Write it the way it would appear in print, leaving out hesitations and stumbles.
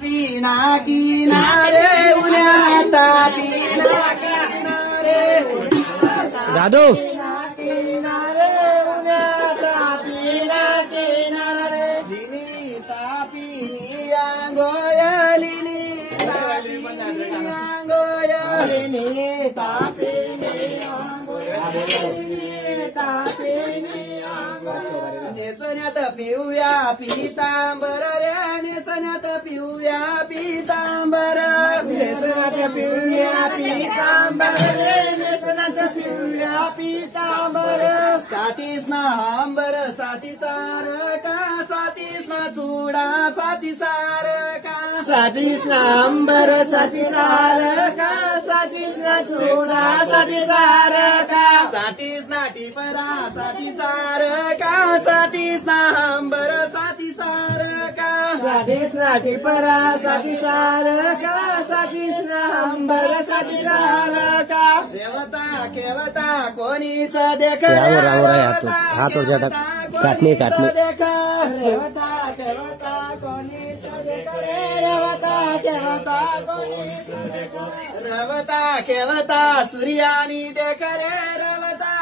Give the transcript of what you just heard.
पिना किनारे उन्या पिना किनारे दादू किनारे उन्या पिना किनारे लिनी तापिनी आंगोयलिनी तापिनी आंगोयलिनी तापिनी आंगोयलिनी तापिनी नेसण्यात पिवया पितांबर रे नेसण्यात पिवया पितांबर नेसण्यात पिवया पितांबर रे नेसण्यात पिवया पितांबर सातीस ना अंबर साती सार का सातीस ना चुडा साती सार का सातीस ना अंबर साती सार का सातीस ना चुडा साती सार का सातीस ना टिपरा साती सार का सातीस ना अंबर साती सार का सातीस ना टिपरा साती सार का सातीस ना अंबर साती सार का देवता केवता कोणीच देख हाथ और ज्यादा काटने देखा देवता केवता कोणीच देख रे देवता केवता कोणीच देख रवता केवता सूर्यानी देख रे रवता